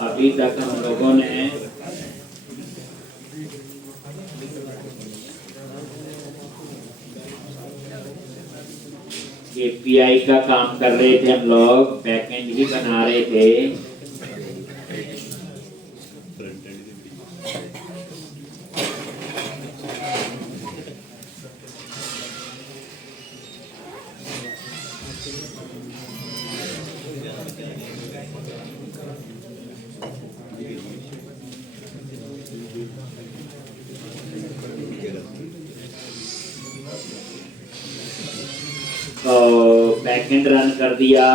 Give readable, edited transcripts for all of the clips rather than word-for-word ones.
अभी तक हम लोगों ने एपीआई का काम कर रहे थे, हम लोग बैकएंड ही बना रहे थे। तो बैकएंड रन कर दिया।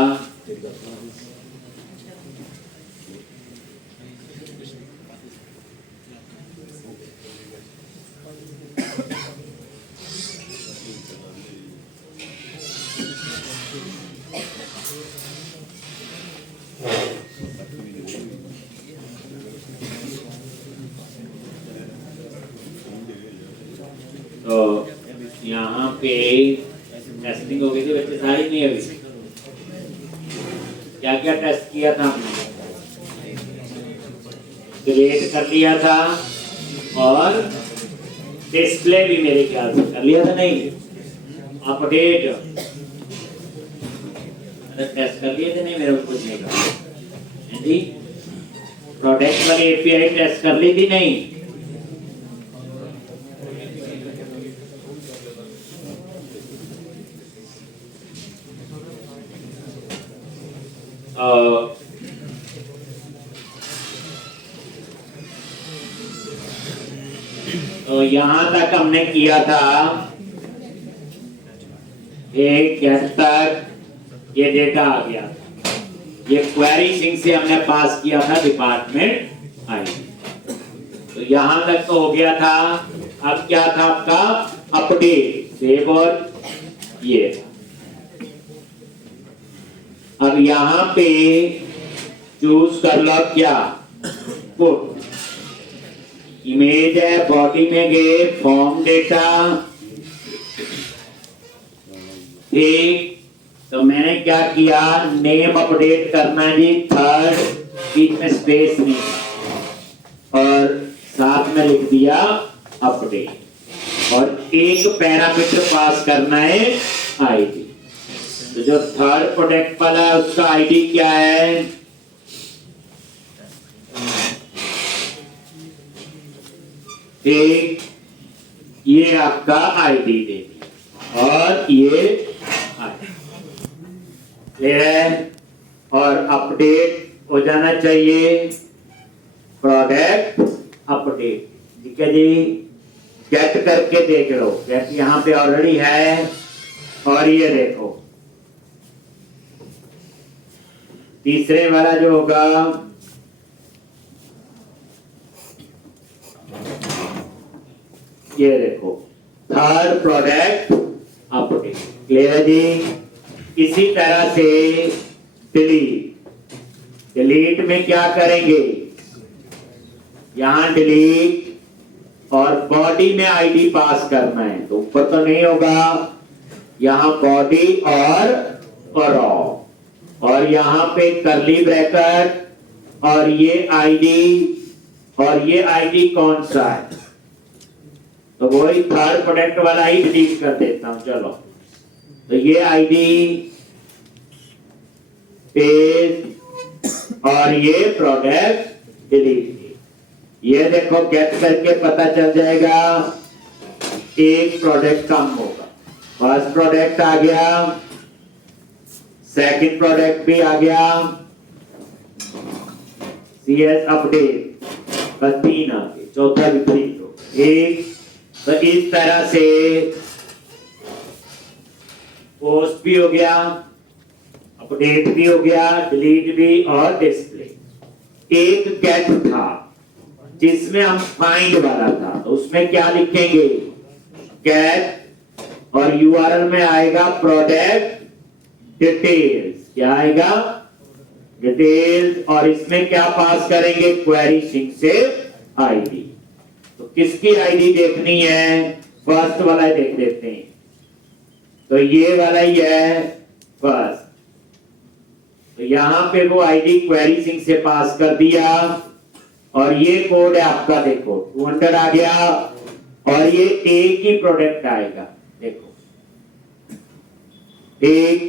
तो यहाँ पे टेस्टिंग हो गई थी बच्चे सारी, नहीं अभी क्या क्या टेस्ट किया था हमने? क्रिएट कर लिया था और डिस्प्ले भी मेरे ख्याल से कर लिया था, नहीं अपडेट टेस्ट कर लिए थे, नहीं मेरे को कुछ नहीं कहा जी। प्रोडक्ट वाली एपीआई टेस्ट कर ली थी, नहीं तो यहां तक हमने किया था, एक गेट तक ये डेटा आ गया, ये क्वेरी सिंह से हमने पास किया था डिपार्टमेंट आईडी, तो यहां तक तो हो गया था। अब क्या था आपका अपडेट सेव, और ये अब यहां पे चूज कर लो क्या, पुट इमेज है, बॉडी में गए फॉर्म डेटा, ठीक। तो मैंने क्या किया, नेम अपडेट करना है जी, थर्ड, बीच में स्पेस नहीं, और साथ में लिख दिया अपडेट, और एक पैरामीटर पास करना है आईडी। तो जो थर्ड प्रोडक्ट वाला है उसका आईडी क्या है, एक ये आपका आईडी देगी, और ये क्लियर है, और अपडेट हो जाना चाहिए प्रोडक्ट अपडेट, ठीक है जी। गेट करके देख लो, गेट यहाँ पे ऑलरेडी है, और ये देखो तीसरे वाला जो होगा, ये देखो थर्ड प्रोडक्ट अपडेट, क्लियर है जी। इसी तरह से डिलीट, डिलीट में क्या करेंगे, यहां डिलीट और बॉडी में आईडी पास करना है, तो ऊपर तो नहीं होगा, यहां बॉडी और रॉ, और यहां पे करली ब्रैकेट, और ये आईडी, और ये आईडी कौन सा है, तो वही थर्ड प्रोडक्ट वाला ही डिलीट कर देता हूं, चलो। तो ये आईडी पेज, और ये प्रोडक्ट डिलीट, ये देखो गेट करके पता चल जाएगा, एक प्रोडक्ट कम होगा, फर्स्ट प्रोडक्ट आ गया, सेकंड प्रोडक्ट भी आ गया, सीएस अपडेट बस 3 आ गए, चौथा विपरीत हो एक। तो इस तरह से पोस्ट भी हो गया, अपडेट भी हो गया, डिलीट भी, और डिस्प्ले। एक गेट था जिसमें हम फाइंड वाला था, तो उसमें क्या लिखेंगे, गेट, और यूआरएल में आएगा प्रोडक्ट डिटेल्स, क्या आएगा डिटेल्स, और इसमें क्या पास करेंगे, क्वेरी सिंह से आईडी। तो किसकी आईडी देखनी है, फर्स्ट वाला देख लेते हैं, तो ये वाला ही है फर्स्ट, यहाँ पे वो आईडी क्वेरी सिंह से पास कर दिया और ये कोड है आपका, देखो 200 आ गया और ये एक ही प्रोडक्ट आएगा, देखो एक।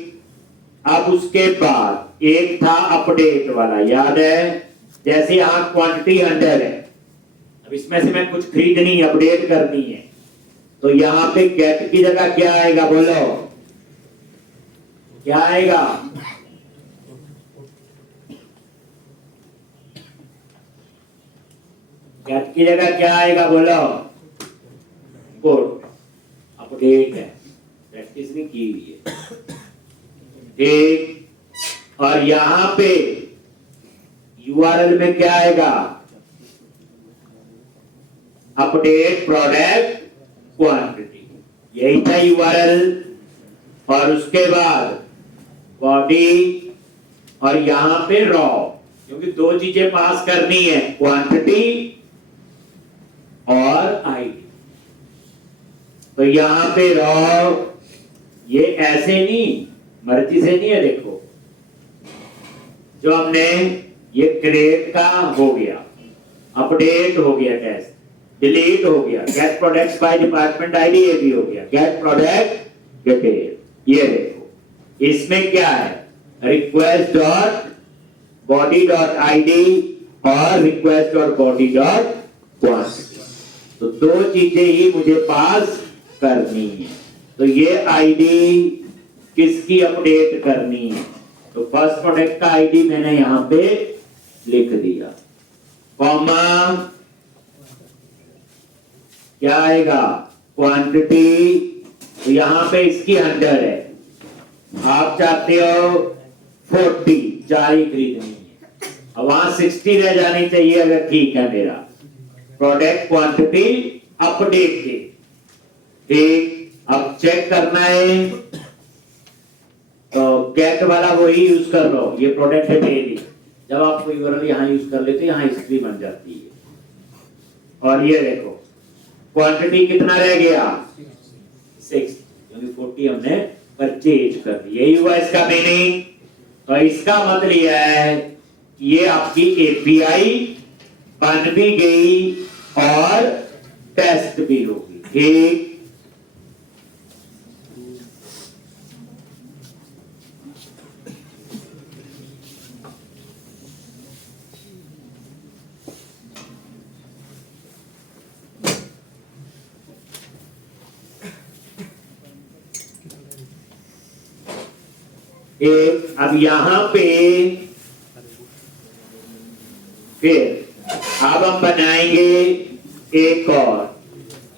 अब उसके बाद एक था अपडेट वाला, याद है, जैसे यहाँ क्वांटिटी 100 है, अब इसमें से मैं कुछ खरीदनी अपडेट करनी है, तो यहाँ पे गेट की जगह क्या आएगा, बोलो क्या आएगा, गेट की जगह क्या आएगा, बोलो कोड। अपडेट है, प्रैक्टिस भी की हुई है, ठीक। और यहां पे यूआरएल में क्या आएगा, अपडेट प्रोडक्ट क्वांटिटी, यही था यूआरएल। और उसके बाद बॉडी और यहां पे रॉ, क्योंकि दो चीजें पास करनी है, क्वांटिटी और आईडी। तो यहां पे रॉ, ये ऐसे नहीं, मर्जी से नहीं है, देखो जो हमने ये क्रिएट का हो गया, अपडेट हो गया, टेस्ट डिलीट हो गया, get products by department ID ये भी हो गया, गेट प्रोडक्ट डिटेल। ये देखो इसमें क्या है, request dot body dot ID और request dot body dot quantity, तो दो चीजें ही मुझे पास करनी है। तो ये आईडी किसकी अपडेट करनी है, तो फर्स्ट प्रोडक्ट का आईडी मैंने यहां पे लिख दिया, कॉमा क्या आएगा, क्वांटिटी, तो यहां पे इसकी 100 है, आप चाहते हो 40, 4 ही खरीदनी है, अब वहां 60 रह जानी चाहिए, अगर ठीक है मेरा प्रोडक्ट क्वांटिटी अपडेटेड, ठीक। अब चेक करना है, तो गेट वाला वही यूज कर लो, ये प्रोडक्ट है डेली, जब आप कोई यूआरएल यहां यूज कर लेते यहां हिस्ट्री बन जाती है। और ये देखो क्वांटिटी कितना रह गया, 6, क्योंकि 40 हमने परचेज कर दी, यही हुआ इसका मीनिंग। तो इसका मतलब यह है कि ये आपकी एपीआई बन भी गई और टेस्ट भी होगी, ठीक। एक, अब यहां पे फिर अब हम बनाएंगे एक और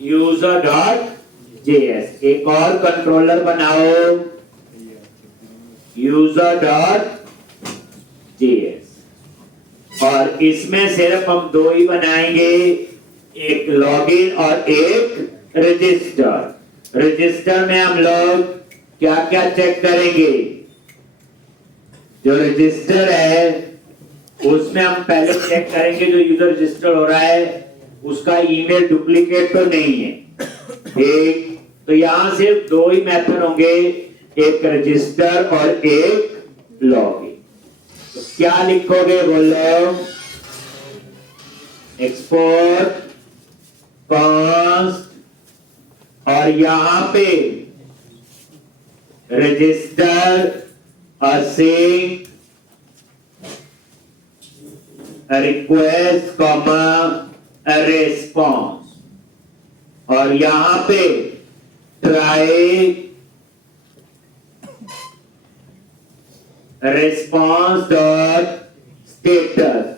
यूजर डॉट जेएस, एक और कंट्रोलर बनाओ यूजर डॉट जेएस, और इसमें सिर्फ हम दो ही बनाएंगे, एक लॉगिन और एक रजिस्टर। रजिस्टर में हम लोग क्या क्या चेक करेंगे, जो रजिस्टर है उसमें हम पहले चेक करेंगे जो यूजर रजिस्टर हो रहा है उसका ईमेल डुप्लीकेट तो नहीं है, ठीक। तो यहां सिर्फ दो ही मेथड होंगे, एक रजिस्टर और एक लॉगिन। तो क्या लिखोगे, बोलो एक्सपोर्ट कॉस्ट, और यहां पे register async a request comma a response, और यहां पे try response dot status,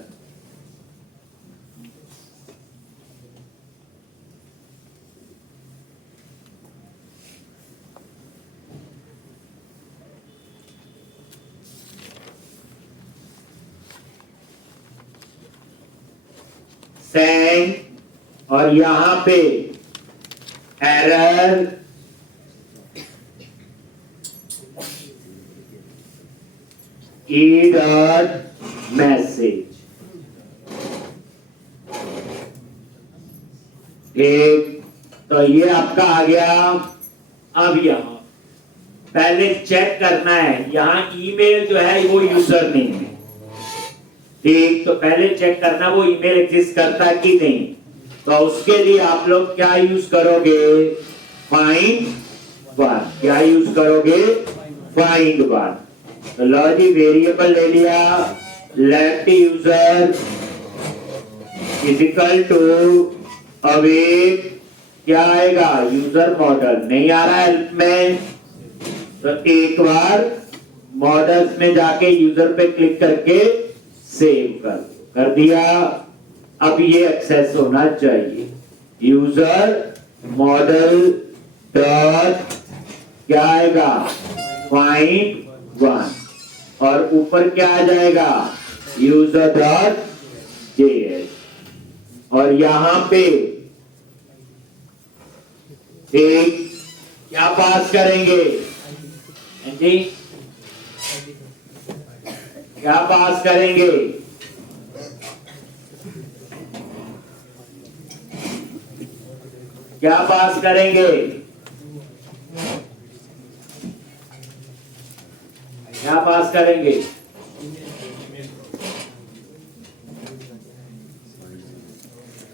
send, और यहां पे एरर ई डॉट मैसेज, ठीक। तो ये आपका आ गया। अब यहां पहले चेक करना है यहाँ ईमेल जो है वो यूजर नेम है, ठीक। तो पहले चेक करना वो ईमेल एग्जिस्ट करता है कि नहीं। तो उसके लिए आप लोग क्या यूज करोगे, फाइंड वन। क्या यूज करोगे, फाइंड वन। तो लो जी वेरिएबल ले लिया, let user is equal to await, क्या आएगा, यूजर मॉडल। नहीं आ रहा हेल्प में, तो एक बार मॉडल्स में जाके यूजर पे क्लिक करके सेव कर दिया। अब ये एक्सेस होना चाहिए, यूजर मॉडल डॉट क्या आएगा, फाइंड वन, और ऊपर क्या आ जाएगा, यूजर डॉट जेएस। और यहां पे एक क्या पास करेंगे जी, क्या पास करेंगे, क्या पास करेंगे, क्या पास करेंगे,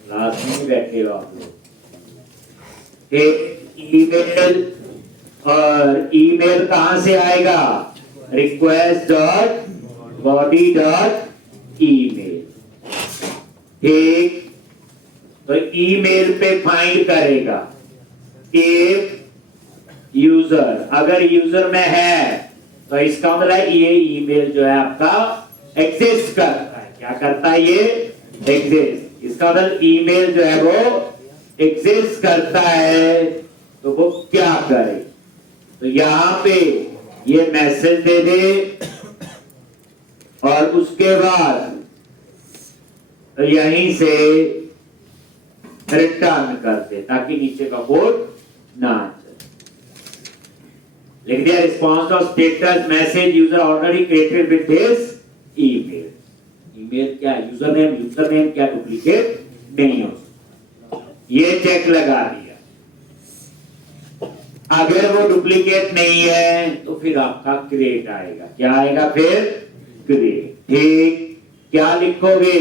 क्लास में बैठे हो आप लोग। ईमेल, और ईमेल कहां से आएगा, request dot body dot email, ठीक। तो ईमेल पे फाइंड करेगा इफ यूजर, अगर यूजर में है तो इसका मतलब ये ईमेल जो है आपका एग्जिस्ट करता है। क्या करता है, ये एग्जिस्ट। इसका मतलब ईमेल जो है वो एग्जिस्ट करता है, तो वो क्या करे, तो यहां पे ये मैसेज दे दे, और उसके बाद तो यहीं से रिटर्न कर दे, ताकि नीचे का कोड ना चले। लिख दिया response of status message user already created with this email. Email क्या है, यूजर नेम क्या डुप्लीकेट नहीं हो, ये चेक लगा दिया। अगर वो डुप्लीकेट नहीं है तो फिर आपका क्रिएट आएगा, क्या आएगा फिर, क्रिएट, ठीक। क्या लिखोगे,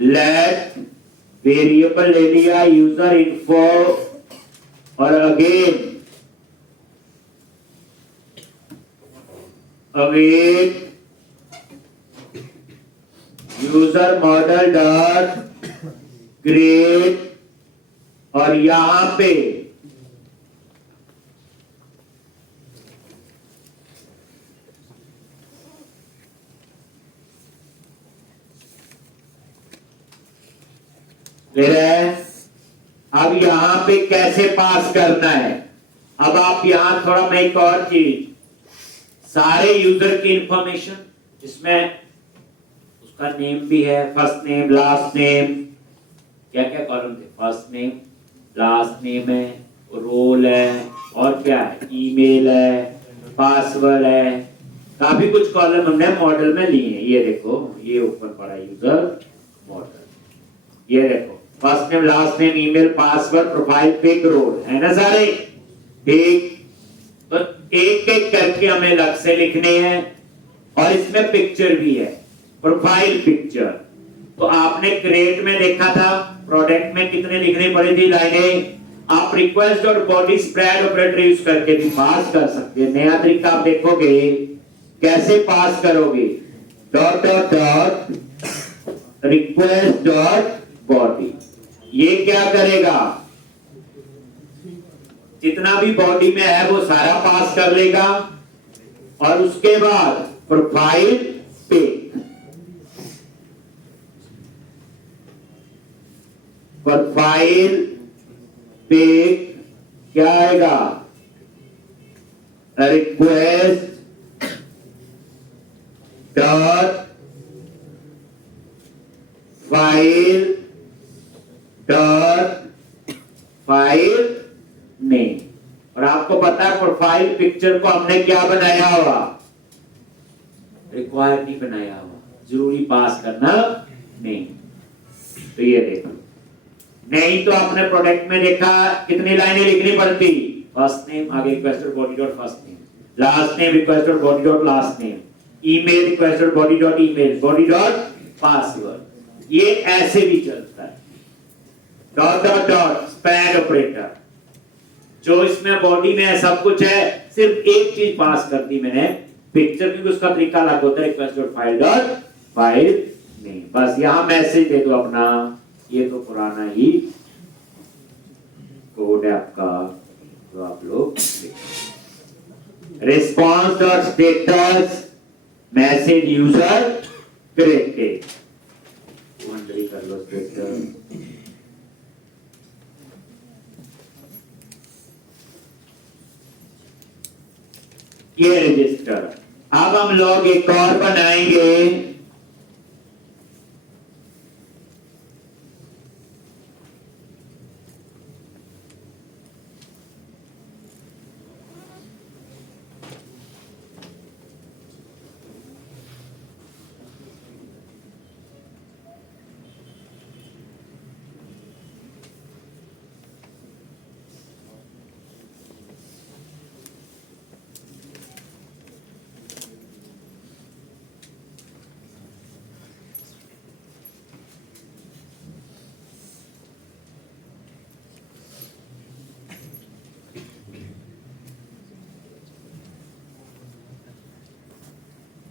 लेट वेरिएबल ले लिया यूजर इन्फो, और again await user model dot create, और यहां पे ले रहे हैं। अब यहां पे कैसे पास करना है, अब आप यहां थोड़ा, मैं एक और चीज, सारे यूजर की इंफॉर्मेशन, इसमें उसका नेम भी है, फर्स्ट नेम लास्ट नेम, क्या क्या कॉलम थे, फर्स्ट नेम लास्ट नेम है, रोल है, और क्या है, ईमेल है, पासवर्ड है, काफी कुछ कॉलम हमने मॉडल में लिए हैं। ये देखो, ये ऊपर पड़ा यूजर मॉडल, ये देखो first name last name email password profile pic role है ना सारे, ठीक। तो एक एक करके हमें अलग से लिखने हैं, और इसमें पिक्चर भी है, प्रोफाइल पिक्चर। तो आपने क्रिएट में देखा था, प्रोडक्ट में कितने लिखनी पड़ी थी लाइनें, आप रिक्वेस्ट और बॉडी स्प्रेड ऑपरेटर यूज करके भी पास कर सकते हैं। नया तरीका आप देखोगे कैसे पास करोगे, dot dot dot request dot body, ये क्या करेगा, जितना भी बॉडी में है वो सारा पास कर लेगा, और उसके बाद प्रोफाइल पिक, प्रोफाइल पिक क्या आएगा, request dot file dot file name. और आपको पता है प्रोफाइल पिक्चर को हमने क्या बनाया हुआ, रिक्वायर नहीं बनाया हुआ, जरूरी पास करना नहीं। तो ये देखो, नहीं तो आपने प्रोडक्ट में देखा कितनी लाइनें लिखनी पड़ती, फर्स्ट नेम आगे request body dot first name, last name request dot body dot last name, email request dot body dot email, body dot password. ये ऐसे भी चलता है। Dot dot dot span operator, जो इसमें बॉडी में सब कुछ है, सिर्फ एक चीज पास कर दी मैंने, पिक्चर, क्योंकि उसका तरीका अलग होता है, request dot file dot file name. बस यहां मैसेज दे दो अपना, ये तो पुराना ही कोड है आपका जो आप लोग। Response dot status message user created, वंडरी कर लो स्टेटस। ये रजिस्टर। अब हम लोग एक और बनाएंगे,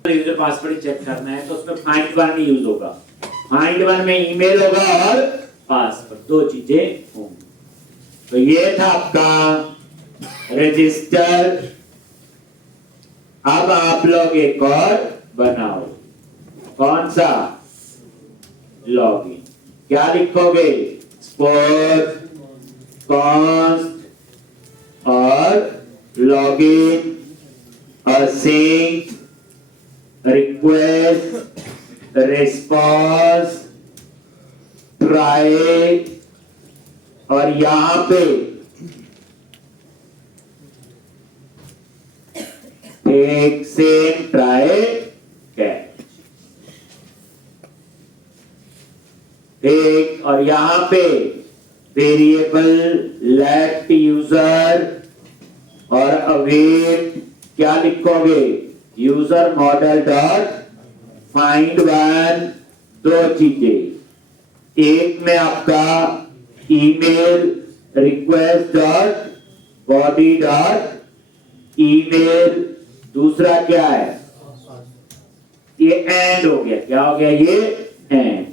यूजर पासवर्ड चेक करना है तो उसमें फाइंड वन यूज होगा। फाइंड वन में ईमेल होगा और पासवर्ड, दो चीजें होंगी। तो ये था आपका रजिस्टर। अब आप लोग एक और बनाओ, कौन सा? लॉगिन। क्या लिखोगे? स्पोर्ट कॉन्स्ट और login async request response try, और यहां पे एक सेम ट्राई कैच, एक, और यहां पे वेरिएबल लेट यूजर और अवेट क्या लिखोगे? User model dot find one, दो चीजें, एक में आपका email request dot body dot email, दूसरा क्या है? ये एंड हो गया। क्या हो गया? ये and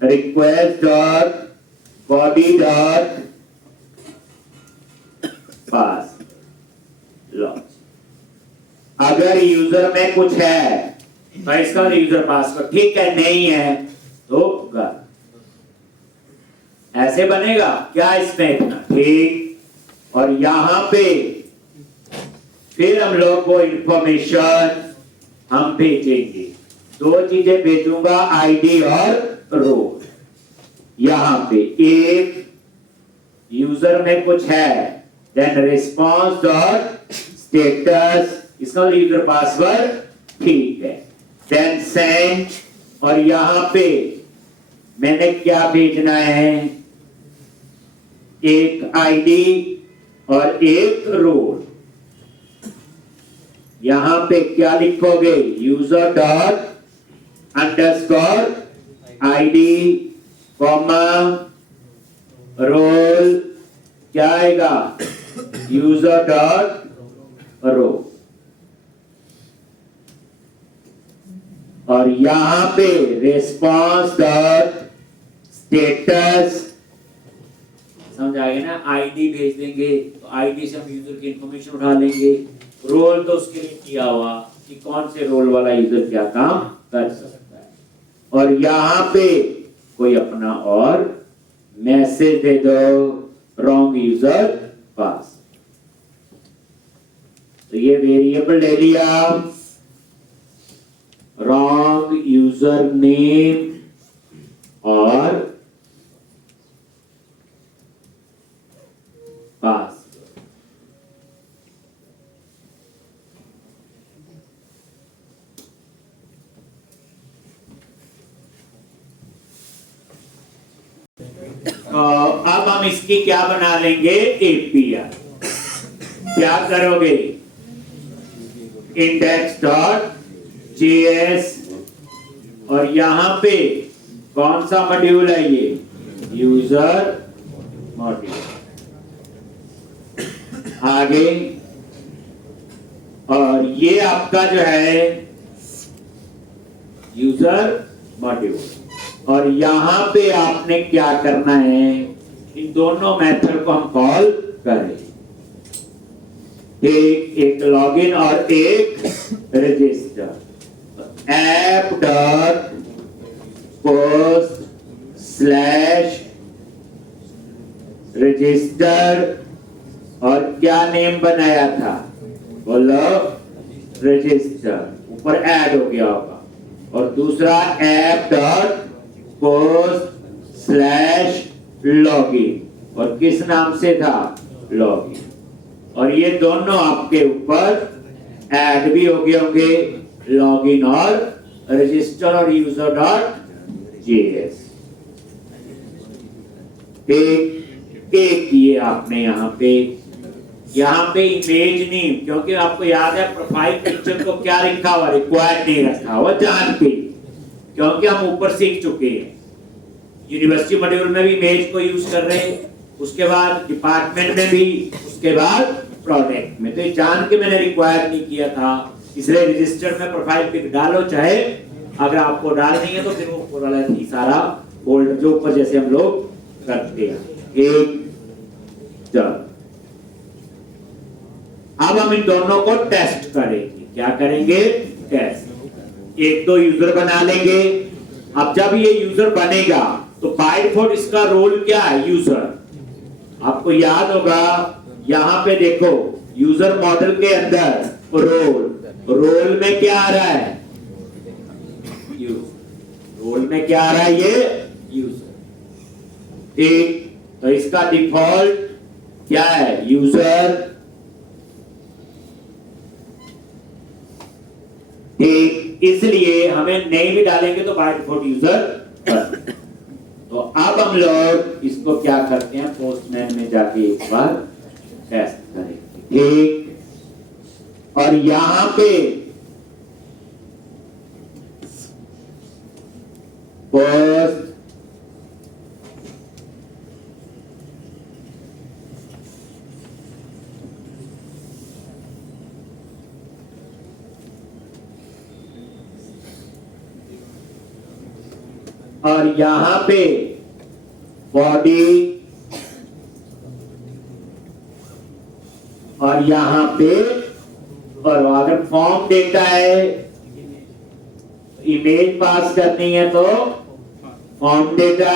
request dot body dot pass launch. अगर यूजर में कुछ है तो इसका यूजर पासवर्ड ठीक है, नहीं है तो ऐसे बनेगा। क्या इसमें इतना? ठीक। और यहां पे फिर हम लोग को इंफॉर्मेशन हम भेजेंगे, दो चीजें भेजूंगा, आईडी और रोल। यहां पे एक यूजर में कुछ है, देन रिस्पॉन्स डॉट स्टेटस, इसका यूजर पासवर्ड ठीक है, देन सेंड, और यहां पे मैंने क्या भेजना है? एक आईडी और एक रोल। यहां पे क्या लिखोगे? User dot underscore ID comma role, क्या आएगा? User dot role. और यहां पे रिस्पॉन्स डॉट स्टेटस, समझ आ गया ना? आईडी भेज देंगे तो आईडी से हम यूजर की इंफॉर्मेशन उठा लेंगे, रोल तो उसके लिए किया हुआ कि कौन से रोल वाला यूजर क्या काम कर सकता है, और यहां पे कोई अपना और मैसेज दे दो, रॉन्ग यूजर पास। तो ये वेरिएबल ले लिया, रॉन्ग यूजर नेम और पास। अब हम इसकी क्या बना लेंगे? एपीआई। क्या करोगे? index.js और यहां पे कौन सा मॉड्यूल है ये यूजर मॉड्यूल। आगे और ये आपका जो है यूजर मॉड्यूल और यहां पे आपने क्या करना है इन दोनों मेथड को हम कॉल करें एक लॉगिन और एक register app dot post slash register और क्या नेम बनाया था बोलो रजिस्टर ऊपर ऐड हो गया होगा और दूसरा app dot post slash login और किस नाम से था लॉगिन और ये दोनों आपके ऊपर ऐड भी हो गए होंगे लॉगिन और रजिस्टर और यूजर डॉट जेएस एक किए आपने यहाँ पे इमेज नेम क्योंकि आपको याद है प्रोफाइल पिक्चर को क्या लिखा हुआ रिक्वायर्ड नहीं रखा हुआ जान के क्योंकि हम ऊपर सीख चुके हैं यूनिवर्सिटी मॉड्यूल में भी इमेज को यूज कर रहे हैं उसके बाद डिपार्टमेंट में भी उसके बाद प्रोडक्ट में तो जान के मैंने रिक्वायर नहीं किया था इसलिए रजिस्टर में प्रोफाइल पिक डालो चाहे अगर आपको डालनी है तो फिर वो पूरा सारा फोल्डर जो ऊपर जैसे हम लोग करते हैं एक अब हम इन दोनों को टेस्ट करेंगे क्या करेंगे टेस्ट एक दो यूजर बना लेंगे अब जब ये यूजर बनेगा तो बाय डिफॉल्ट इसका रोल क्या है यूजर आपको याद होगा यहां पे देखो यूजर मॉडल के अंदर रोल में क्या आ रहा है रोल में क्या आ रहा है ये यूजर एक तो इसका डिफॉल्ट क्या है यूजर एक इसलिए हमें नहीं भी डालेंगे तो बाय डिफॉल्ट यूजर तो अब हम लोग इसको क्या करते हैं पोस्टमैन में जाके एक बार टेस्ट करेंगे एक और यहां पे पोस्ट और यहां पे बॉडी और यहां पे और अगर फॉर्म डेटा है इमेज पास करनी है तो फॉर्म डेटा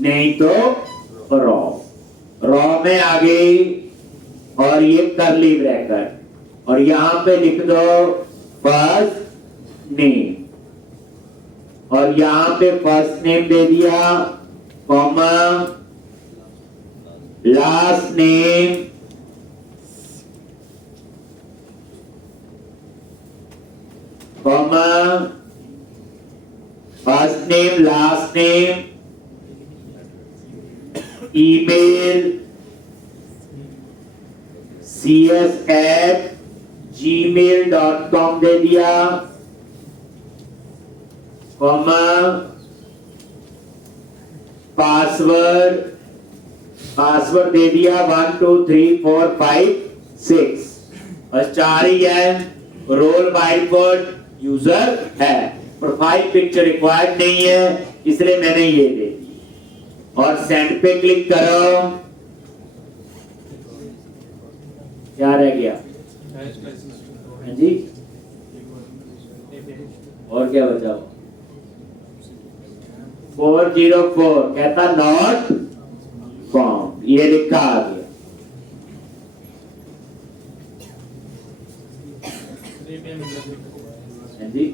नहीं तो रॉ में आ गई और ये करली ब्रैकेट और यहां पे लिख दो फर्स्ट नेम और यहां पे फर्स्ट नेम दे दिया comma last name comma first name last name email cs@gmail.com दे दिया कॉमा पासवर्ड दे दिया 1 2 3 4 5 6 और 4 ही है रोल बाय डिफॉल्ट यूजर है प्रोफाइल पिक्चर रिक्वायर्ड नहीं है इसलिए मैंने ये दे दी और सेंड पे क्लिक करो क्या रह गया जी और क्या बचा 404 कहता नॉट फाउंड ये लिखा आ गया जी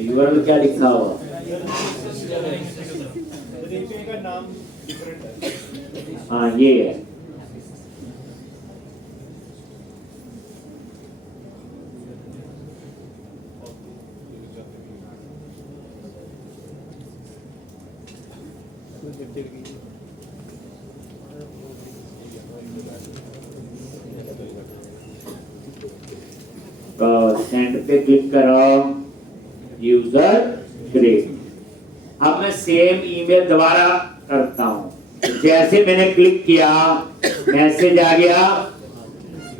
यूआरएल क्या लिखा हुआ का नाम डिफरेंट है हाँ ये है तो सेंड पे क्लिक करो, यूजर क्रिएट। अब मैं सेम ईमेल दोबारा करता हूं। जैसे मैंने क्लिक किया, मैसेज आ गया,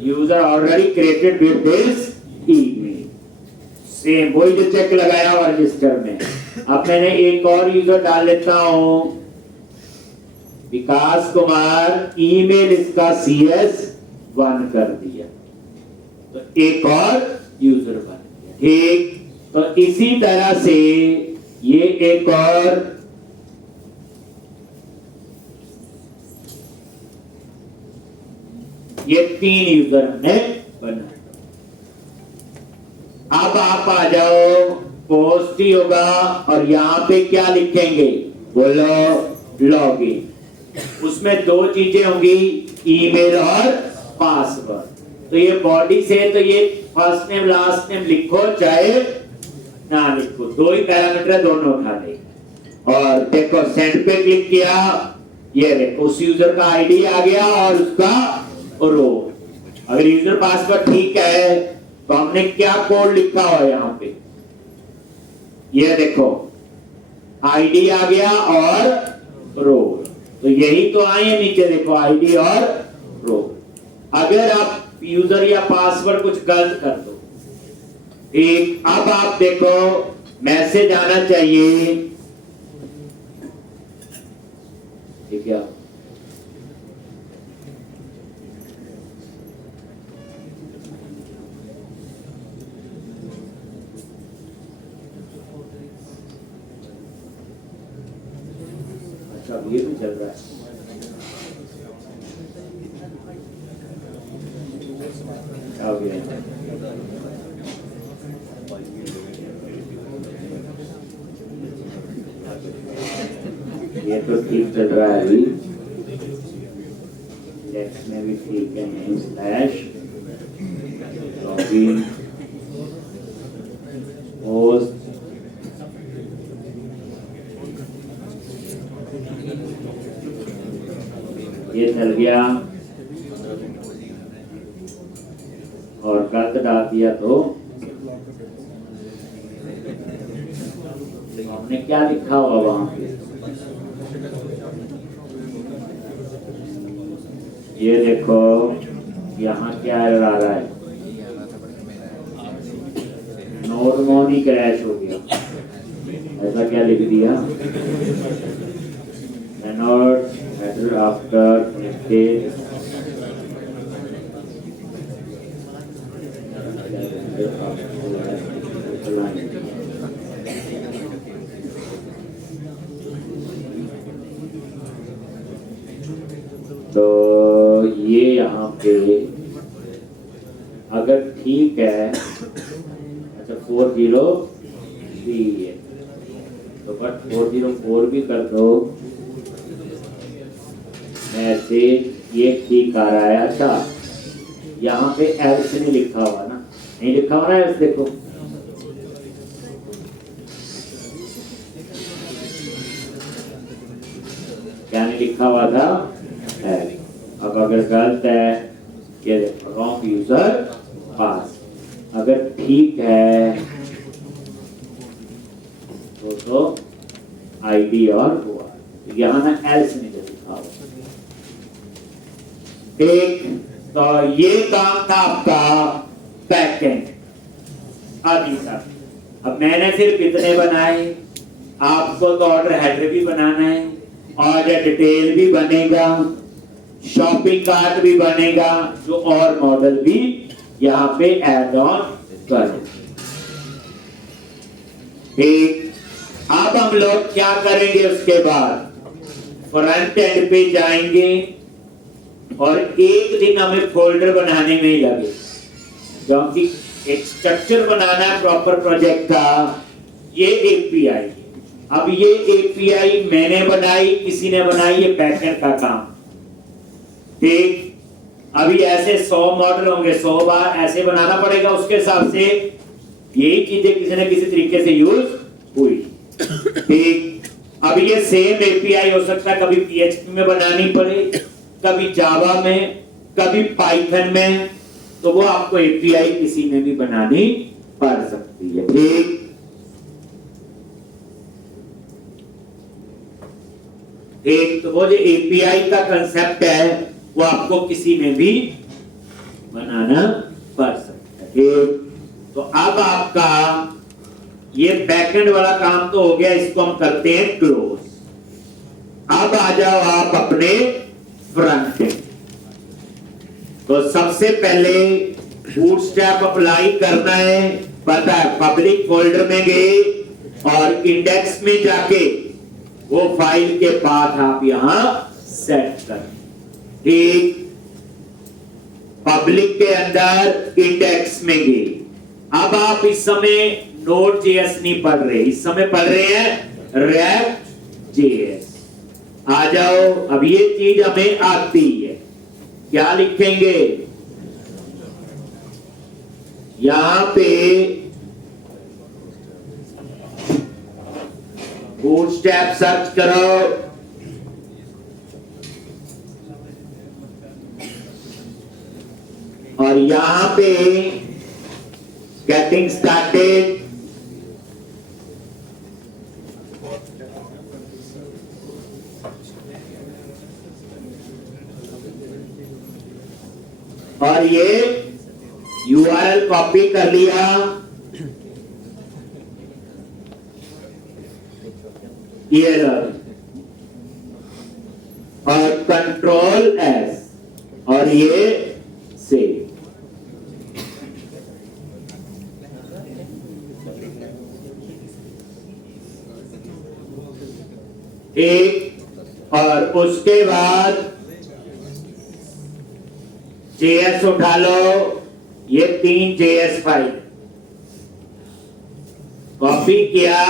user already created with this email. Same वही जो चेक लगाया हुआ रजिस्टर में। अब मैंने एक और यूजर डाल लेता हूं, विकास कुमार, ईमेल इसका CS1 कर दिया, तो एक और यूजर बन गया। ठीक, तो इसी तरह से ये एक और ये 3 यूजर हमने बना। अब आप आ जाओ, पोस्ट ही होगा और यहां पे क्या लिखेंगे, बोलो लॉगिन। उसमें 2 चीजें होंगी, ईमेल और पासवर्ड। तो ये बॉडी से तो ये फर्स्ट नेम लास्ट नेम लिखो चाहे ना लिखो, 2 ही पैरामीटर, दोनों उठा ले। और देखो सेंड पे क्लिक किया, ये देखो उस यूजर का आईडी आ गया और उसका रो। अगर यूजर पासवर्ड ठीक है तो हमने क्या कोड लिखा हुआ है यहाँ पे, ये देखो आईडी आ गया और रो। तो यही तो आए हैं नीचे, देखो आईडी और रो। अगर आप यूजर या पासवर्ड कुछ गलत कर दो, एक अब आप देखो मैसेज आना चाहिए, ठीक है। अच्छा ये भी चल रहा है, आ गया। ये तो ठीक चल रहा है अभी, लेट्स में भी ठीक है, नहीं स्लैश लॉगिन पोस्ट ये चल गया। और गलत डाल दिया तो हमने क्या लिखा हुआ वहां पे, ये देखो यहाँ क्या एरर आ रहा है, नॉर्मल ही क्रैश हो गया, ऐसा क्या लिख दिया, आफ्टर तो ये यहाँ पे अगर ठीक है, अच्छा 403 है तो बट 404 भी कर दो, मैसेज ये ठीक आ रहा है। अच्छा यहाँ पे एल्स नहीं लिखा हुआ ना, नहीं लिखा हुआ ना एल्स, देखो क्या नहीं लिखा हुआ था एल्स। अब अगर गलत है, ये देखो रॉन्ग यूजर पास, अगर ठीक है तो आईडी और हुआ, यहाँ ना एल्स नहीं लिखा हुआ। ठीक, तो ये काम था आपका बैकएंड। अब मैंने सिर्फ इतने बनाए, आपको तो ऑर्डर हेडर भी बनाना है, ऑर्डर डिटेल भी बनेगा, शॉपिंग कार्ट भी बनेगा, जो और मॉडल भी यहाँ पे ऐड ऑन करो। ठीक, अब हम लोग क्या करेंगे, उसके बाद फ्रंट एंड पे जाएंगे और एक दिन हमें फोल्डर बनाने में ही लगे, क्योंकि एक स्ट्रक्चर बनाना है प्रॉपर प्रोजेक्ट का। ये एपीआई, अब ये एपीआई मैंने बनाई, किसी ने बनाई, ये बैकएंड का काम। ठीक, अभी ऐसे 100 मॉडल होंगे, 100 बार ऐसे बनाना पड़ेगा, उसके हिसाब से यही चीजें किसी न किसी तरीके से यूज हुई। ठीक, अब ये सेम एपीआई हो सकता है, कभी पीएचपी में बनानी पड़े, कभी जावा में, कभी पाइथन में, तो वो आपको एपीआई किसी में भी बनानी पड़ सकती है। ठीक, एक तो वो जो एपीआई का कंसेप्ट है वो आपको किसी में भी बनाना पड़ सकता है। ठीक, तो अब आपका ये बैकएंड वाला काम तो हो गया, इसको हम करते हैं क्लोज। अब आ जाओ आप अपने फ्रंट एंड। तो सबसे पहले बूटस्ट्रैप अप्लाई करना है, पता है, पब्लिक फोल्डर में गए और इंडेक्स में जाके वो फाइल के पाथ आप यहां सेट कर। ठीक, पब्लिक के अंदर इंडेक्स में गए। अब आप इस समय नोड जेएस नहीं पढ़ रहे, इस समय पढ़ रहे हैं रिएक्ट जेएस। आ जाओ, अब ये चीज हमें आती है। क्या लिखेंगे यहां पे? बूटस्ट्रैप सर्च करो, और यहां पे गेटिंग स्टार्टेड, और ये यूआरएल कॉपी कर लिया, ये और कंट्रोल एस, और ये सेव। एक, और उसके बाद जेएस उठा लो, ये 3 जेएस फाइल कॉपी किया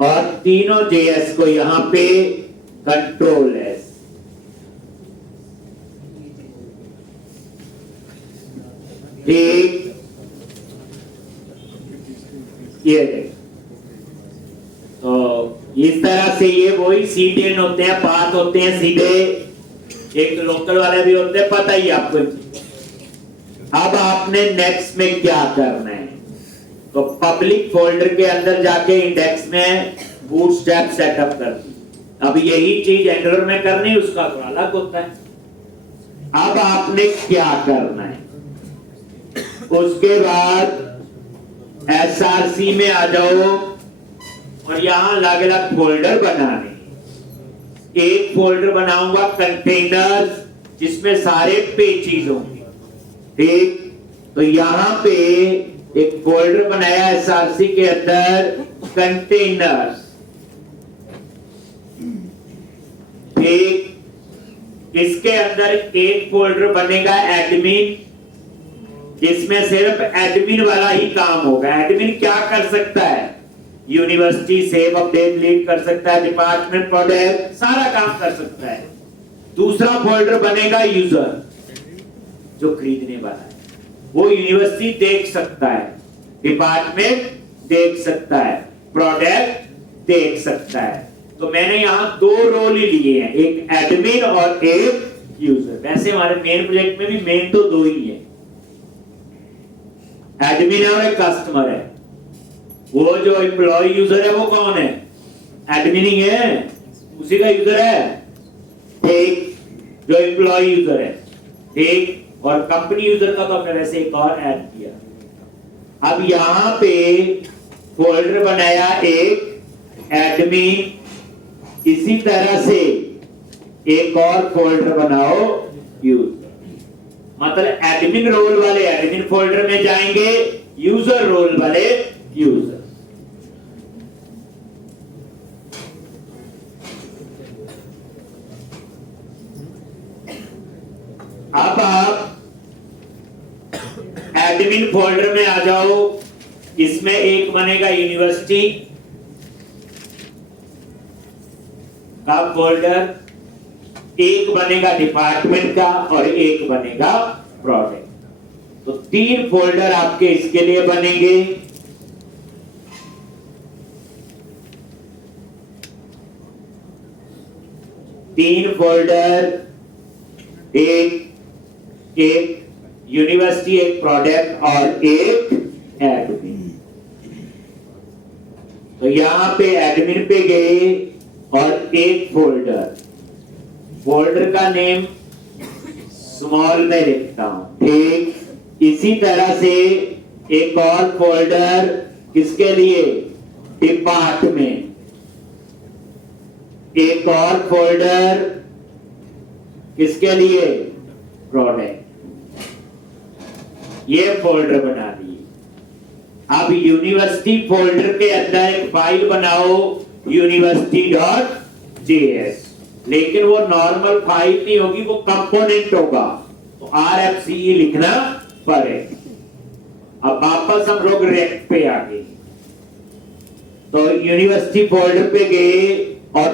और तीनों जेएस को यहां पे कंट्रोल एस। ठीक, ये तो इस तरह से ये वही सीडीएन होते हैं, पाथ होते हैं सीधे, एक लोकल वाले भी होते हैं, पता ही आपको। अब आपने नेक्स्ट में क्या करना है? तो पब्लिक फोल्डर के अंदर जाके इंडेक्स में बूटस्ट्रैप सेटअप कर दी। अब यही चीज एंगुलर में करनी, उसका तो अलग होता है। अब आपने क्या करना है? उसके बाद एसआरसी में आ जाओ और यहां अलग अलग फोल्डर बनाने। एक फोल्डर बनाऊंगा कंटेनर्स, जिसमें सारे पेजेस होंगे। ठीक, तो यहां पे एक फोल्डर बनाया एसआरसी के अंदर कंटेनर्स। ठीक, इसके अंदर एक फोल्डर बनेगा एडमिन, जिसमें सिर्फ एडमिन वाला ही काम होगा। एडमिन क्या कर सकता है? यूनिवर्सिटी सेव अपडेट लीड कर सकता है, डिपार्टमेंट प्रोडक्ट सारा काम कर सकता है। दूसरा फोल्डर बनेगा यूजर, जो खरीदने वाला है, वो यूनिवर्सिटी देख सकता है, डिपार्टमेंट देख सकता है, प्रोडक्ट देख सकता है। तो मैंने यहां 2 रोल ही लिए हैं, एक एडमिन और एक यूजर। वैसे हमारे मेन प्रोजेक्ट में भी मेन तो 2 ही है, एडमिन है और एक कस्टमर है। वो जो एम्प्लॉय यूजर है वो कौन है? एडमिन ही है, उसी का यूजर है। ठीक, जो एम्प्लॉय यूजर है। ठीक, और कंपनी यूजर का तो हमने वैसे एक और ऐड किया। अब यहां पे फोल्डर बनाया एक एडमिन, इसी तरह से एक और फोल्डर बनाओ यूजर। मतलब एडमिन रोल वाले एडमिन फोल्डर में जाएंगे, यूजर रोल वाले यूजर। अब आप एडमिन फोल्डर में आ जाओ, इसमें एक बनेगा यूनिवर्सिटी का फोल्डर, एक बनेगा डिपार्टमेंट का और एक बनेगा प्रोडक्ट। तो 3 फोल्डर आपके इसके लिए बनेंगे। तीन फोल्डर, एक एक यूनिवर्सिटी, एक प्रोडक्ट और एक एडमिन। तो यहां पे एडमिन पे गए और एक फोल्डर, फोल्डर का नेम स्मॉल में लिखता हूं, ठीक। इसी तरह से एक और फोल्डर किसके लिए, डिपार्टमेंट, एक और फोल्डर किसके लिए, प्रोडक्ट। ये फोल्डर बना दिए। अब यूनिवर्सिटी फोल्डर के अंदर एक फाइल बनाओ university.js, लेकिन वो नॉर्मल फाइल नहीं होगी, वो कंपोनेंट होगा, तो RFCE लिखना पड़ेगा। अब वापस हम लोग रेक्ट पे आ गए, तो यूनिवर्सिटी फोल्डर पे गए और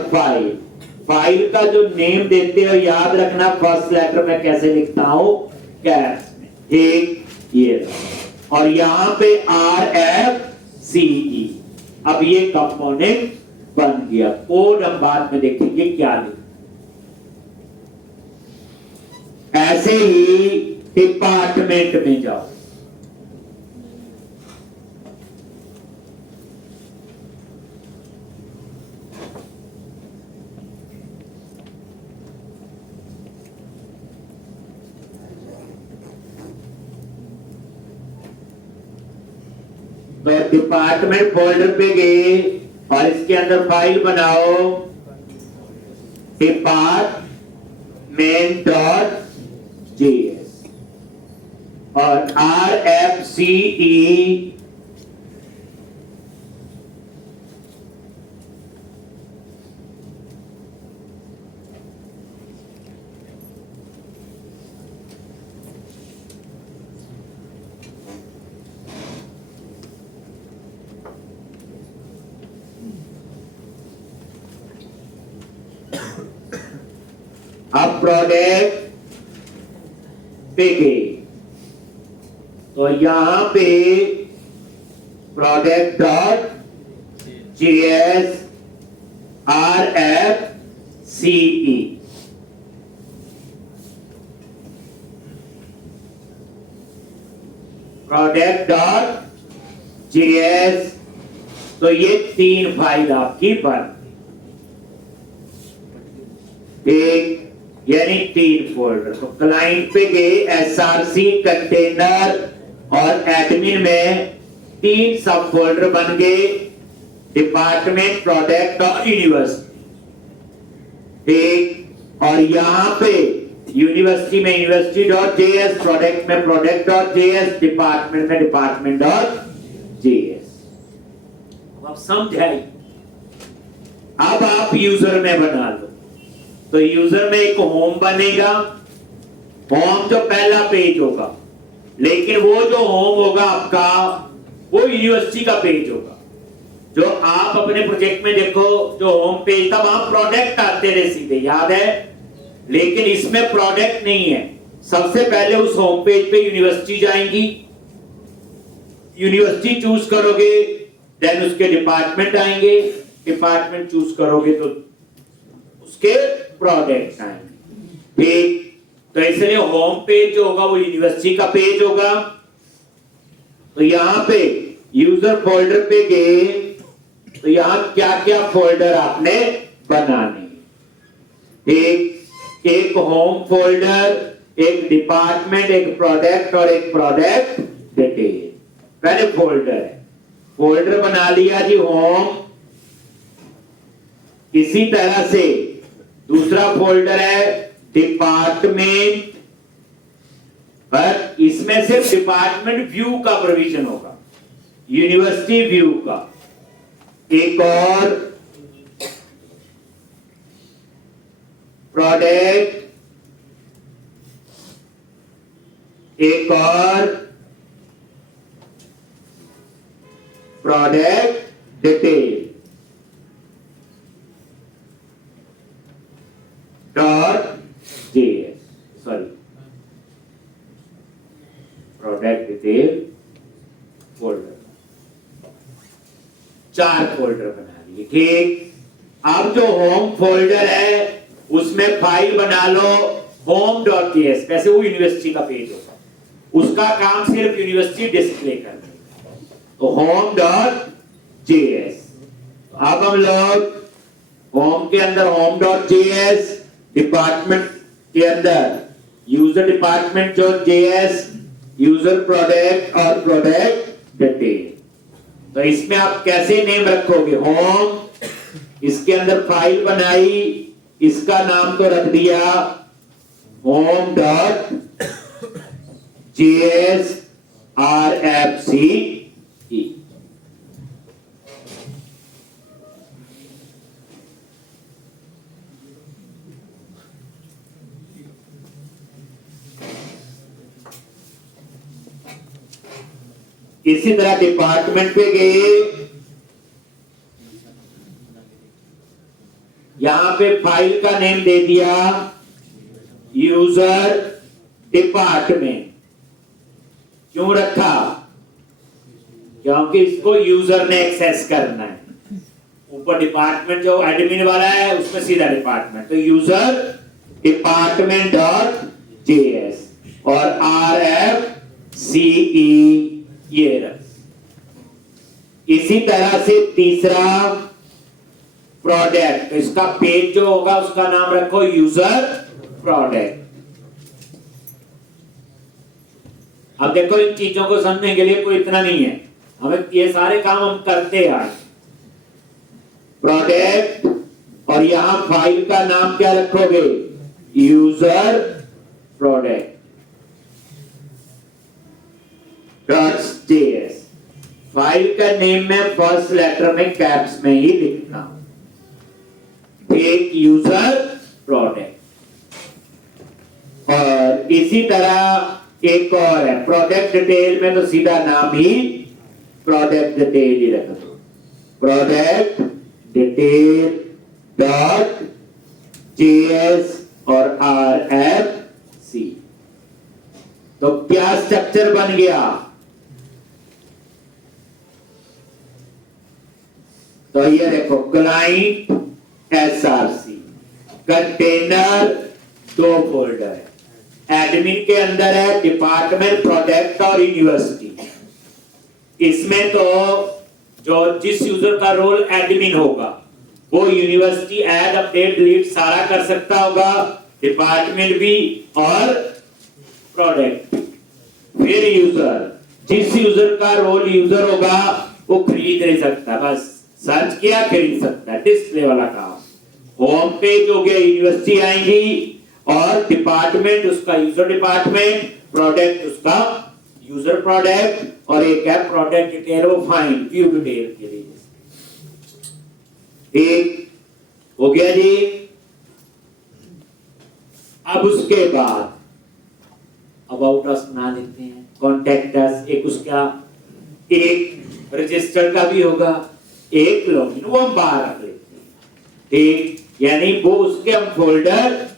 फाइल का जो नेम देते हो याद रखना, फर्स्ट लेटर में कैसे लिखता हूं, कैप्स में, ठीक। ये और यहां पे RFCE। अब ये कंपोनेंट बन गया। कोड हम बाद में देखेंगे क्या लिखा। ऐसे ही डिपार्टमेंट में जाओ, तो डिपार्टमेंट फोल्डर पे गए और इसके अंदर फाइल बनाओ department.js और RFCE अब प्रोडक्ट पे गए, तो यहां पे product.js RFCE, product.js, तो ये तीन फाइल आपकी बन, एक यानी तीन फोल्डर। तो क्लाइंट पे गए, SRC, कंटेनर और एडमिन में तीन सब फोल्डर बन गए, डिपार्टमेंट, प्रोडक्ट और यूनिवर्सिटी, ठीक। और यहां पे यूनिवर्सिटी में university.js, प्रोडक्ट में product.js, डिपार्टमेंट में department.js। अब समझाइए। अब आप यूजर में बना लो, तो यूजर में एक होम बनेगा, होम जो पहला पेज होगा, लेकिन वो जो होम होगा आपका वो यूनिवर्सिटी का पेज होगा। जो आप अपने प्रोजेक्ट में देखो, जो होम पेज था वहां प्रोडक्ट आते रहे सीधे, याद है, लेकिन इसमें प्रोडक्ट नहीं है। सबसे पहले उस होम पेज पे यूनिवर्सिटी जाएंगी, यूनिवर्सिटी चूज करोगे, देन उसके डिपार्टमेंट आएंगे, डिपार्टमेंट चूज करोगे तो उसके प्रोडक्ट आएंगे, ठीक। तो इसलिए होम पेज जो होगा वो यूनिवर्सिटी का पेज होगा। तो यहां पे यूजर फोल्डर पे गए, तो यहां क्या क्या फोल्डर आपने बनाने, एक होम फोल्डर, एक डिपार्टमेंट, एक प्रोडक्ट और एक प्रोडक्ट डिटेल। पहले फोल्डर है, फोल्डर बना लिया जी होम। इसी तरह से दूसरा फोल्डर है डिपार्टमेंट, पर इसमें सिर्फ डिपार्टमेंट व्यू का प्रोविजन होगा, यूनिवर्सिटी व्यू का। एक और प्रोडक्ट, एक और product detail .js, sorry, product detail folder, चार फोल्डर बना लिए, ठीक। अब जो होम फोल्डर है उसमें फाइल बना लो home.js, वैसे वो यूनिवर्सिटी का पेज होगा, उसका काम सिर्फ यूनिवर्सिटी डिस्प्ले करना। तो home.js, अब हम लोग होम के अंदर home.js, डिपार्टमेंट के अंदर यूजर डिपार्टमेंट जो JS, यूजर प्रोडक्ट और प्रोडक्ट डिटेल। तो इसमें आप कैसे नेम रखोगे? होम, इसके अंदर फाइल बनाई, इसका नाम तो रख दिया home.js RFCE। इसी तरह डिपार्टमेंट पे गए, यहां पे फाइल का नेम दे दिया यूजर डिपार्टमेंट। क्यों रखा? क्योंकि इसको यूजर ने एक्सेस करना है। ऊपर डिपार्टमेंट जो एडमिन वाला है उसमें सीधा डिपार्टमेंट, तो यूजर डिपार्टमेंट डॉट जेएस और RFCE ये रख। इसी तरह से तीसरा प्रोडक्ट, तो इसका पेज जो होगा उसका नाम रखो यूजर प्रोडक्ट। अब देखो इन चीजों को समझने के लिए कोई इतना नहीं है, हमें ये सारे काम हम करते हैं। प्रोडक्ट और यहां फाइल का नाम क्या रखोगे? User product .js। फाइल का नेम में फर्स्ट लेटर में कैप्स में ही लिखना, एक यूजर प्रोडक्ट। और इसी तरह एक और है प्रोडक्ट डिटेल में, तो सीधा नाम ही प्रोडक्ट डिटेल ही रख दो, प्रोडक्ट डिटेल डॉट जेएस और RFC। तो क्या स्ट्रक्चर बन गया? तो ये देखो क्लाइंट SRC, कंटेनर दो फोल्डर है, एडमिन के अंदर है डिपार्टमेंट, प्रोडक्ट और यूनिवर्सिटी। इसमें तो जो जिस यूजर का रोल एडमिन होगा वो यूनिवर्सिटी ऐड अपडेट डिलीट सारा कर सकता होगा, डिपार्टमेंट भी और प्रोडक्ट। फिर यूजर, जिस यूजर का रोल यूजर होगा वो खरीद नहीं सकता, बस सर्च किया खरीद सकता है, डिस्प्ले वाला काम। होम पेज हो गया, यूनिवर्सिटी आएंगी और डिपार्टमेंट उसका यूजर डिपार्टमेंट, प्रोडक्ट उसका यूजर प्रोडक्ट, और एक है प्रोडक्ट डिटेल, वो फाइंड व्यू डिटेल के लिए। एक हो गया जी। अब उसके बाद अबाउट अस बना देते हैं, कॉन्टेक्ट अस, एक उसका एक रजिस्टर का भी होगा, एक लॉगिन, वो हम बाहर रख लेते हैं, ठीक। यानी वो उसके हम फोल्डर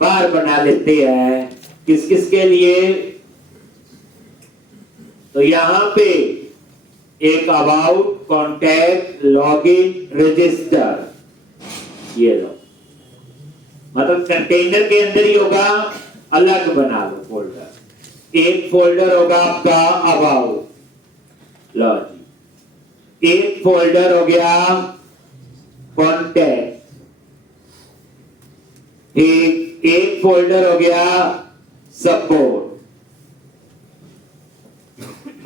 बाहर बना लेते हैं। किस किस के लिए? तो यहां पे एक अबाउट, कॉन्टैक्ट, लॉगिन, रजिस्टर, ये लो, मतलब कंटेनर के अंदर ही होगा, अलग बना लो फोल्डर। एक फोल्डर होगा आपका अबाउट, लो जी। एक फोल्डर हो गया कॉन्टैक्ट, एक फोल्डर हो गया सपोर्ट,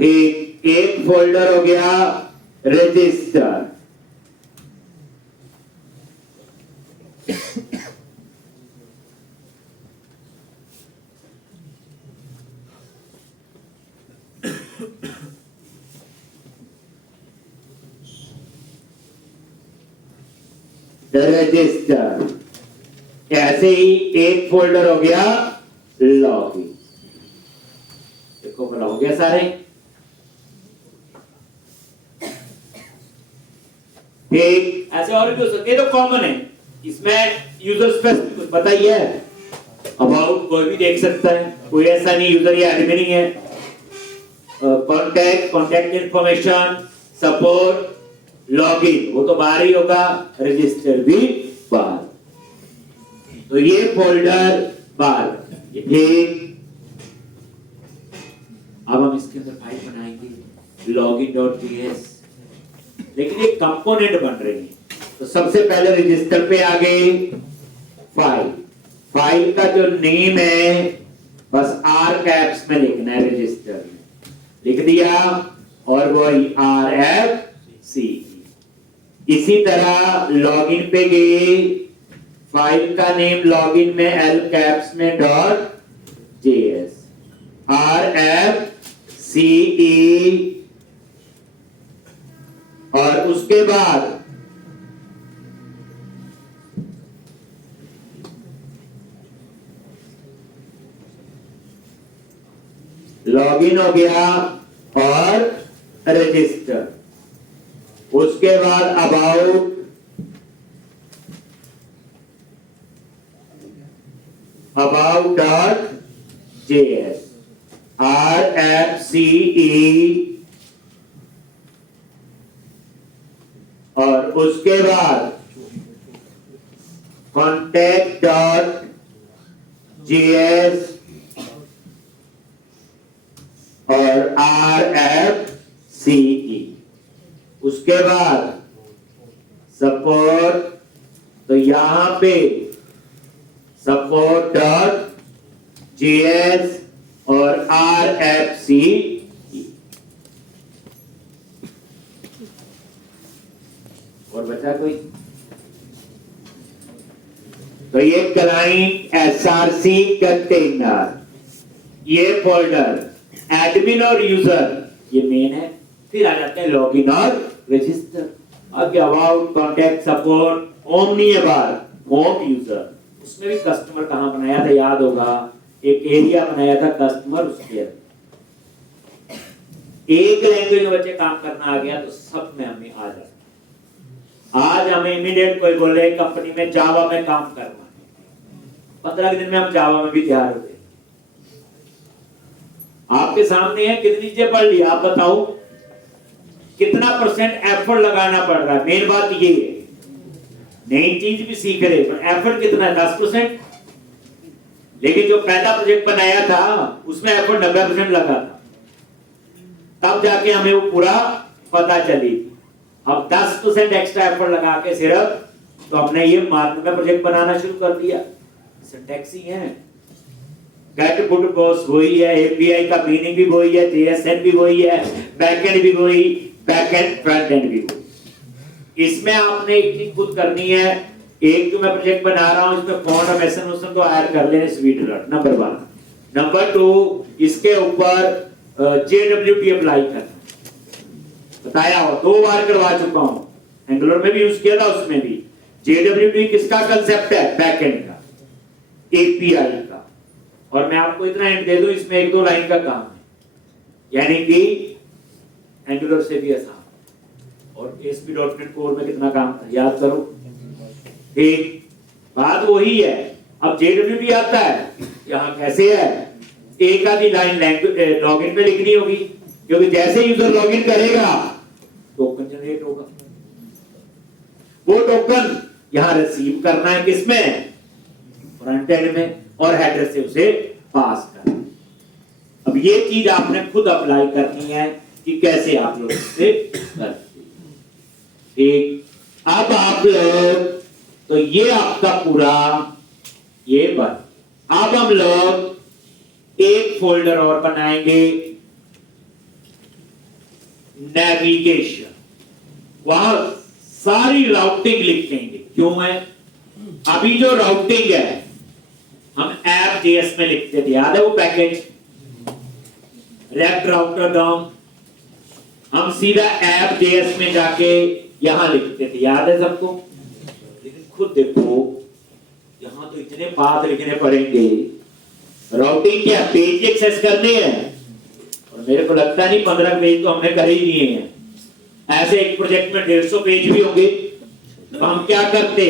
एक फोल्डर हो गया रजिस्टर, रजिस्टर। ऐसे ही एक फोल्डर हो गया लॉगिन। देखो बोला हो गया सारे, ठीक। ऐसे और भी हो सकते हैं, तो कॉमन है। इसमें यूजर स्पेसिफिक बताइए, अबाउट कोई भी देख सकता है, कोई ऐसा नहीं यूजर या एडमिन ही है। कॉन्टैक्ट इंफॉर्मेशन, सपोर्ट, लॉगिन वो तो बाहर ही होगा, रजिस्टर भी बाहर। तो ये फोल्डर बार ठीक। अब हम इसके अंदर फाइल बनाएंगे login.js, लेकिन ये कंपोनेंट बन रही है। तो सबसे पहले रजिस्टर पे आ गए, फाइल का जो नेम है बस आर कैप्स में लिखना है, रजिस्टर में लिख दिया और वही RFC। इसी तरह लॉगिन पे गए, फाइल का नेम लॉगिन में L कैप्स में .js RFCE, और उसके बाद लॉगिन हो गया और रजिस्टर। उसके बाद अबाउट .js RFCE, और उसके बाद contact.js और RFCE। उसके बाद सपोर्ट, तो यहां पे support.js और RFCE। और बचा कोई? तो ये क्लाइंट SRC कंटेनर, ये फोल्डर एडमिन और यूजर, ये मेन है। फिर आ जाते हैं लॉगिन और रजिस्टर। आगे अबाउट, कॉन्टैक्ट, सपोर्ट, होम नहीं है बार, होम यूजर। उसमें भी कस्टमर कहां बनाया था याद होगा, एक एरिया बनाया था कस्टमर, उसके एक लैंग्वेज में बच्चे काम करना आ गया तो सब में हमें आ जाता। आज हमें इमीडिएट कोई बोले कंपनी में जावा में काम करना है, 15 दिन में हम जावा में भी तैयार हो गए। आपके सामने है, कितनी चीजें पढ़ ली, आप बताओ कितना % एफर्ट लगाना पड़ रहा है। मेन बात ये है, नई चीज भी सीख रहे पर एफर्ट कितना है, 10%। लेकिन जो पहला प्रोजेक्ट बनाया था उसमें एफर्ट 90% लगा था, तब जाके हमें वो पूरा पता चली। अब 10% एक्स्ट्रा एफर्ट लगा के सिर्फ तो हमने ये मार्केट में प्रोजेक्ट बनाना शुरू कर दिया। सिंटैक्स ही है, गेट पुट पोस्ट वही है, एपीआई का मीनिंग भी वही है, जेएसएन भी वही है, बैकएंड भी वही, बैकएंड फ्रंट एंड भी वही। इसमें आपने एक चीज खुद करनी है, एक जो मैं प्रोजेक्ट बना रहा हूं इसमें फॉन्ट और मेसन को ऐड कर लेने, स्वीट रट नंबर 1। नंबर 2, इसके ऊपर JWT अप्लाई करना, बताया हो 2 बार करवा चुका हूं, एंगुलर में भी यूज किया था, उसमें भी। JWT किसका कंसेप्ट है, बैकएंड का, एपीआई का। और मैं आपको इतना हिंट दे दूं, इसमें 1-2 लाइन का काम है, यानी कि एंगुलर से भी आसान। और ASP.NET कोर में कितना काम था याद करो। ठीक, बात वही है। अब JWT आता है, यहां कैसे है, एक आधी लाइन लैंग्वेज लॉगिन पे लिखनी होगी, क्योंकि जैसे यूजर लॉगिन करेगा टोकन जनरेट होगा, वो टोकन यहां रिसीव करना है किसमें, फ्रंट एंड में, और हेडर से उसे पास करना। अब ये चीज आपने खुद अप्लाई करनी है कि कैसे आप लोग इसे करते। ठीक, अब आप लोग, तो ये आपका पूरा ये बन। अब हम लोग एक फोल्डर और बनाएंगे, नेविगेशन, वहां सारी राउटिंग लिख देंगे। क्यों है, अभी जो राउटिंग है हम ऐप जेएस में लिखते थे, याद है वो पैकेज रेक्ट राउटर डाउन, हम सीधा ऐप जेएस में जाके यहां लिखते थे, याद है सबको। लेकिन खुद देखो यहां तो इतने पाथ लिखने पड़ेंगे, राउटिंग क्या पेज एक्सेस करने हैं, और मेरे को लगता नहीं 15 पेज तो हमने कर ही लिए हैं। ऐसे एक प्रोजेक्ट में 150 पेज भी होंगे, तो हम क्या करते,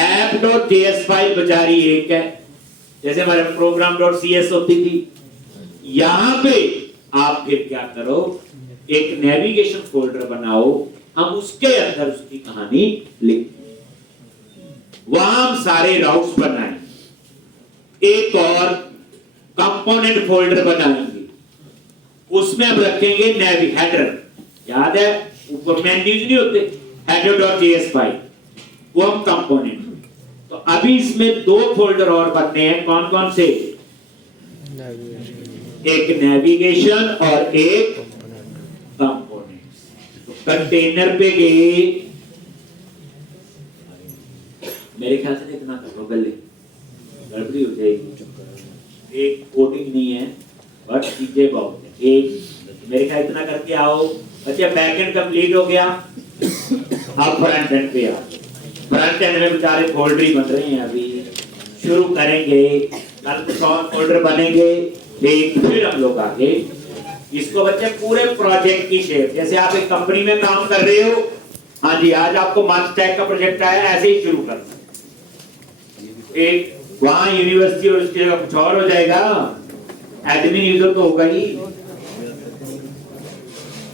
app.js फाइल बेचारी एक है, जैसे हमारे program.cs होती थी। यहां पे आप फिर क्या करो, एक नेविगेशन फोल्डर बनाओ, हम उसके अंदर उसकी कहानी लिखते, वहां हम सारे राउट्स बनाएं। एक और कंपोनेंट फोल्डर बनाएंगे, उसमें हम रखेंगे नेवी हेडर। याद है ऊपर मेन्यूज नहीं होते, header.js फाइल, वो हम कंपोनेंट। तो अभी इसमें दो फोल्डर और बनने हैं, कौन कौन से? एक नेविगेशन और एक कंपोनेंट्स। तो कंटेनर पे गए, मेरे ख्याल से इतना करो, गड़बड़ी हो जाएगी, एक कोडिंग नहीं है बट चीजें बहुत है। एक मेरे ख्याल इतना करके आओ बच्चे, बैकएंड कंप्लीट हो गया, अब फ्रंट एंड पे आओ। फ्रंट एंड में बेचारे फोल्डर ही बन रहे हैं, अभी शुरू करेंगे, कल कुछ और फोल्डर बनेंगे, फिर हम लोग आगे इसको बच्चे पूरे प्रोजेक्ट की शेप, जैसे आप एक कंपनी में काम कर रहे हो, हाँ जी आज आपको मंच टैग का प्रोजेक्ट आया, ऐसे ही शुरू करना। एक वहां यूनिवर्सिटी और उसकी जगह कुछ और हो जाएगा, एडमिन यूजर तो होगा ही,